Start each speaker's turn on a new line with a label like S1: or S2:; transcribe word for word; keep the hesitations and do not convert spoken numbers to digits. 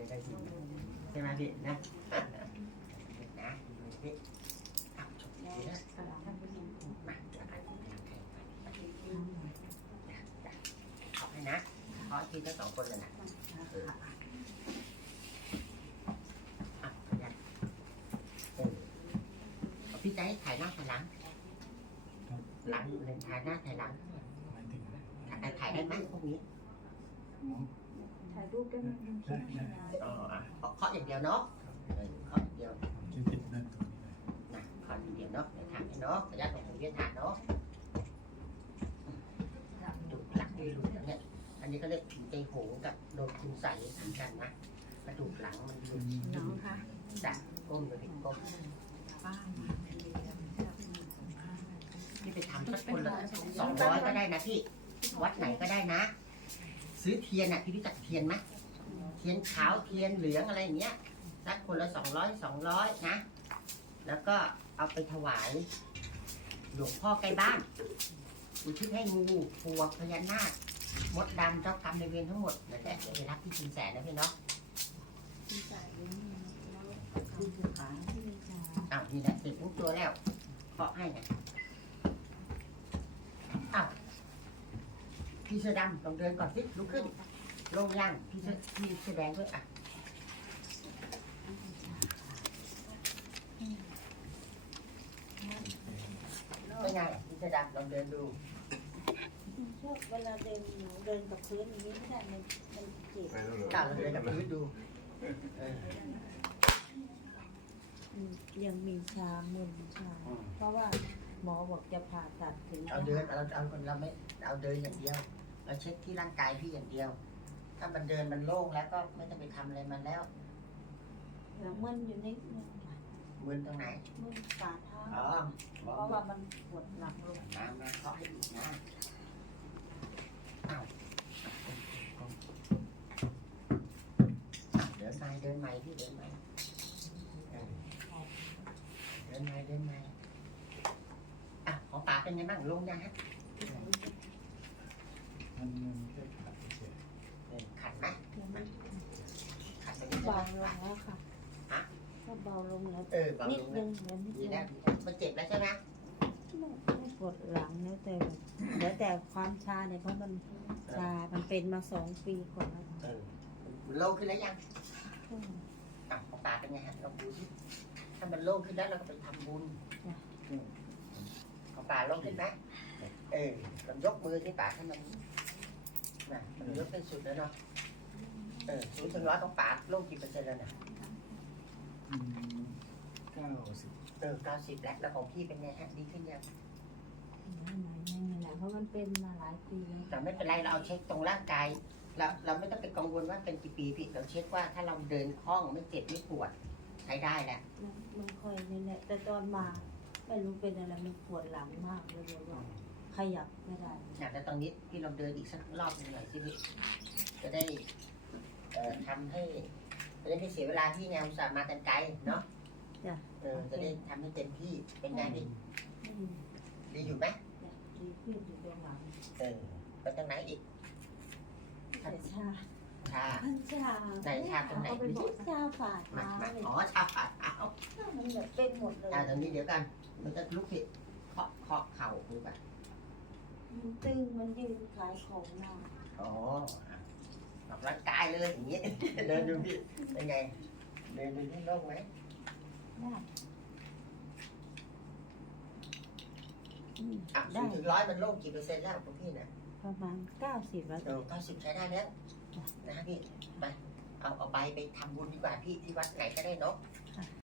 S1: ได้ยินใช่ไหมพี่นะนะพี่เอาจบดีนะมาขอให้นะขอทีทั้งสองคนเลยนะเออพี่ใจถ่ายหน้าถ่ายหลังหลังเลยถ่ายหน้าถ่ายหลังถ่ายได้ไหมพวกนี้
S2: ถ่ายรูปได้ไหม
S1: อ๋อเคาะอย่างเดียวเนาะเคาะอย่างเดียวนะเคาะอย่างเดียวเนาะเดี๋ยวถามให้เนาะขออนุญาตของผมเรียนถามเนาะดูหลักด้วยดูเนี่ยอันนี้ก็เรียกผีใจโหงกับโดนคุณใส่เหมือนกันนะกระดูกหลังมันหลุด
S2: น้องคะ
S1: จับก้มเลยก้ม
S2: ป้า
S1: พี่ไปทำสักคนละสองร้อยก็ได้นะพี่วัดไหนก็ได้นะซื้อเทียนอ่ะพี่รู้จักเทียนไหมเทียนขาวเทียนเหลืองอะไรอย่างเงี้ยสักคนละสองร้อยสองร้อยนะแล้วก็เอาไปถวายหลวงพ่อใกล้บ้านอุทิศให้งูปลวกพญานาคมดดำเจ้ากรรมในเวรทั้งหมดนั่นแหละเดี๋ยวไปรับที่ชินแสนะพี่เนาะ
S2: ที่จ่ายเรื่องนี้แล้วคือสุขาที่เป็นจ่าย
S1: อ้าวนี่แหละติดทุกตัวแล้วเคาะให้ไงอ้าวพี่เสื้อดำต้องเดินก่อนสิลุกขึ้นลงย่างพี่เสื้อพี่เสื้อแดงด้วยอ่ะไม่ไงพี่เสื้อดำลองเดินดู
S2: ชอบเวลาเดินหนูเดินกับพื้นอย่างนี้ไม่ได้มันมันเจ็บ
S1: กล่าวลองเดินกับพื้นดูเออ
S2: ยังมีชามึนชาเพราะว่าหมอบอกจะผ่าตัดถึง
S1: เอาเดินเราเอาเราไม่เอาเดินอย่างเดียวเราเช็คที่ร่างกายพี่อย่างเดียว ถ้ามันเดินมันโล่งแล้วก็ไม่ต้องไปทำอะไรมันแล้ว
S2: แล้วมึนอยู่นิดนึง
S1: มึนตรงไหน
S2: มึนฝ่าเท้า
S1: อ๋อ
S2: เพราะว่ามันปวดหลังลง
S1: น้ำนะเคาะให้อีกนะอ้าวเดินไปเดินใหม่พี่เดินใหม่เดินใหม่เดินใหม่อ่ะของป๋าเป็นไงบ้างลงยังฮะ
S3: มันมันแค่ขาดเฉย
S1: ขัดไหม
S2: มัน
S1: ขัดไป
S2: เบาลงแล้วค่ะก็เบาลงแล้ว
S1: เออเบา
S2: นิด
S1: ลง
S2: นึ
S1: นะ
S2: งเหมือนนิด
S1: ดี
S2: นึง
S1: นะมันเจ็บแล้วใช่ไหม
S2: ไม่ปวดหลังแล้วแต่แล้วแต่ความชาเนี่ยเพราะมันชา มันเป็นมาสองปีกว่าแล้ว
S1: เออโล่งขึ้นแล้วยังอ่ะของป๋าเป็นไงฮะลองดูสิถ้ามันโล่งขึ้นแล้วเราก็ไปทำบุญของป๋าโล่งขึ้นไหมเออลองยกมือที่ป๋าให้มันนะมันยกเป็นสุดแล้วเนาะเออศูนย์ถึงร้อยของป๋าโล่งกี่เปอร์เซ็นต์แล้วนะ
S3: ๆอืมเก้าสิบ
S1: เออเก้าสิบแล้วแล้วของพี่เป็นไงฮะดีขึ้นยัง
S2: ไม่ไม่ไม่แหละเพราะมันเป็นมาหลายปีแล้ว
S1: แต่ไม่เป็นไรเราเอาเช็คตรงร่างกายเราเราไม่ต้องไปกังวลว่าเป็นกี่ปีพี่เราเช็คว่าถ้าเราเดินคล่องไม่เจ็บไม่ปวดใช้ได้แหละ
S2: มันมันค่อยนี่แหละแต่ตอนมาไม่รู้เป็นอะไรมันปวดหลังมากเลยแบบว่าขยับไม่ได้
S1: นะแต่ตอนนี้พี่ลองเดินอีกสักรอบหนึงหน่อยสิพี่จะได้เอ่อทำให้จะได้ไม่เสียเวลาที่แนวอุตส่าห์มากันไกลเนาะ
S2: จ้ะ
S1: เออจะได้ทำให้เต็มที่เป็นไงพี่
S2: อืม
S1: ดีอยู่ไหม
S2: จ้ะดีขึ้นอยู่ตรงหลัง
S1: เออไปตรงไหนอีก
S2: แต่ชา
S1: ชา
S2: ชา
S1: ไหนชาตรงไหน
S2: เอาไปบอกชาฝ่า
S1: มา
S2: เท้า
S1: มา
S2: เลย
S1: อ๋อชาฝ่าเท้า
S2: มันแบบเป็นหมดเลย
S1: อ่าตรงนี้เดี๋ยวกัน มันจะลุกผิดเคาะเคาะเข่าดูป่ะ
S2: มันตึงมันยืนขายของมา
S1: อ๋ออ่ะออกร่างกายเลยอย่างเงี้ย เดินดูพี่เป็นไงเดินดูที่โล่งไหม
S2: ได้อืม
S1: อ่ะ
S2: ได้
S1: ถึงร้อยมันโล่งกี่เปอร์เซ็นต์แล้วของพี่นะ
S2: ประมาณเก้าสิบแล้ว
S1: เออเก้าสิบใช้ได้แล้วนะพี่ไปเอาเอาใบไปทำบุญดีกว่าพี่ที่วัดไหนก็ได้เนาะ